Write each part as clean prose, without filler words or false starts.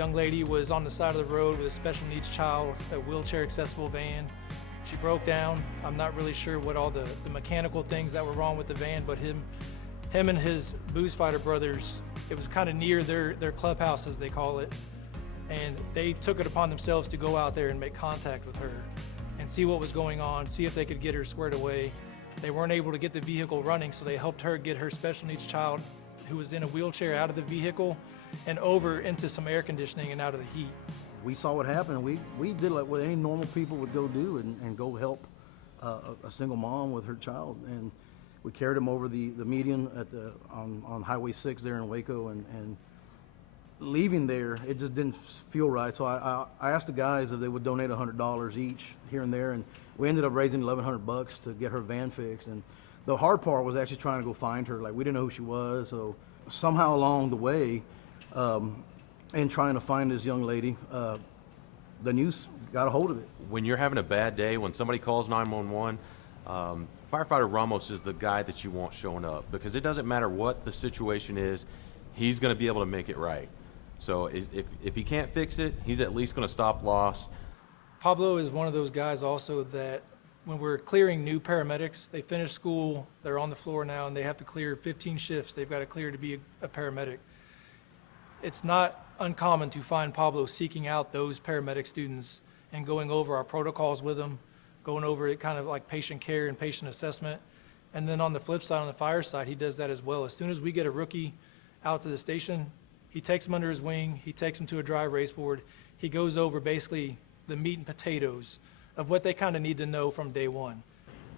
young lady was on the side of the road with a special needs child, a wheelchair accessible van. She broke down. I'm not really sure what all the mechanical things that were wrong with the van, but him and his Boozefighter brothers, it was kind of near their clubhouse, as they call it, and they took it upon themselves to go out there and make contact with her and see what was going on, see if they could get her squared away. They weren't able to get the vehicle running, so they helped her get her special needs child, who was in a wheelchair, out of the vehicle and over into some air conditioning and out of the heat. We saw what happened, and we did like what any normal people would go do and go help a single mom with her child. And we carried him over the median on Highway 6 there in Waco, and leaving there, it just didn't feel right. So I asked the guys if they would donate $100 each here and there, and we ended up raising $1,100 to get her van fixed. And the hard part was actually trying to go find her. Like, we didn't know who she was, so somehow along the way, in trying to find this young lady, the news got a hold of it. When you're having a bad day, when somebody calls 911, Firefighter Ramos is the guy that you want showing up, because it doesn't matter what the situation is, he's going to be able to make it right. So if he can't fix it, he's at least going to stop loss. Pablo is one of those guys also that when we're clearing new paramedics, they finish school, they're on the floor now, and they have to clear 15 shifts. They've got to clear to be a paramedic. It's not uncommon to find Pablo seeking out those paramedic students and going over our protocols with them, going over it kind of like patient care and patient assessment. And then on the flip side, on the fire side, he does that as well. As soon as we get a rookie out to the station, he takes him under his wing, he takes him to a dry erase board, he goes over basically the meat and potatoes of what they kind of need to know from day one.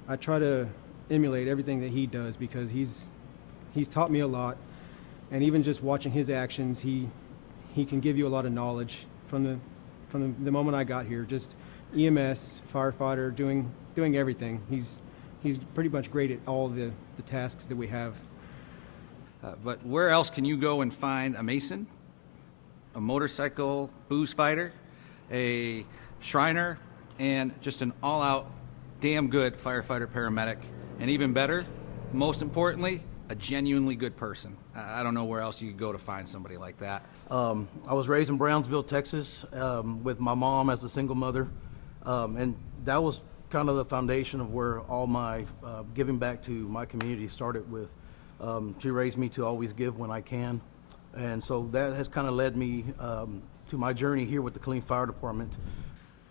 I try to emulate everything that he does, because he's taught me a lot, and even just watching his actions, he can give you a lot of knowledge from the moment I got here. Just EMS, firefighter, doing everything. He's pretty much great at all the tasks that we have. But where else can you go and find a Mason, a motorcycle Boozefighter, a Shriner, and just an all-out damn good firefighter paramedic, and even better, most importantly, a genuinely good person. I don't know where else you could go to find somebody like that. I was raised in Brownsville, Texas, with my mom as a single mother, and that was kind of the foundation of where all my giving back to my community started with. She raised me to always give when I can, and so that has kind of led me to my journey here with the Killeen Fire Department.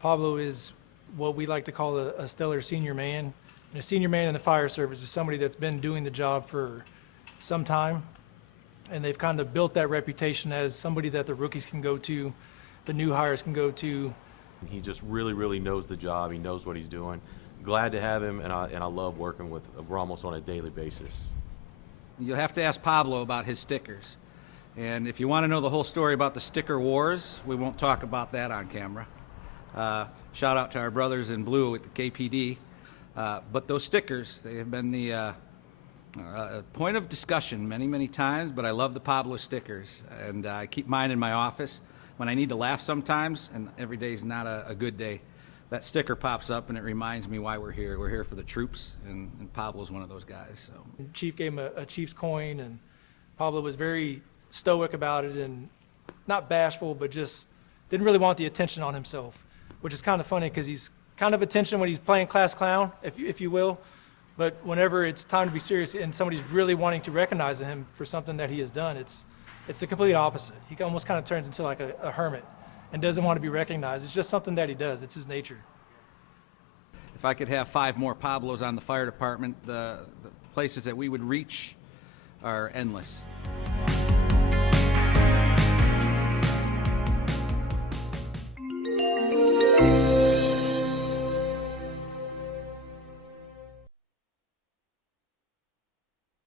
Pablo is what we like to call a stellar senior man. And a senior man in the fire service is somebody that's been doing the job for some time, and they've kind of built that reputation as somebody that the rookies can go to, the new hires can go to. He just really, really knows the job. He knows what he's doing. Glad to have him, and I love working with Ramos on a daily basis. You'll have to ask Pablo about his stickers. And if you want to know the whole story about the sticker wars, we won't talk about that on camera. Shout out to our brothers in blue at the KPD. But those stickers, they have been the point of discussion many, many times, but I love the Pablo stickers. And I keep mine in my office when I need to laugh sometimes, and every day's not a good day. That sticker pops up and it reminds me why we're here. We're here for the troops, and Pablo's one of those guys. So. Chief gave him a Chief's coin, and Pablo was very stoic about it and not bashful, but just didn't really want the attention on himself, which is kind of funny because he's kind of attention when he's playing class clown, if you will, but whenever it's time to be serious and somebody's really wanting to recognize him for something that he has done, it's the complete opposite. He almost kind of turns into like a hermit and doesn't want to be recognized. It's just something that he does. It's his nature. If I could have 5 more Pablos on the fire department, the places that we would reach are endless.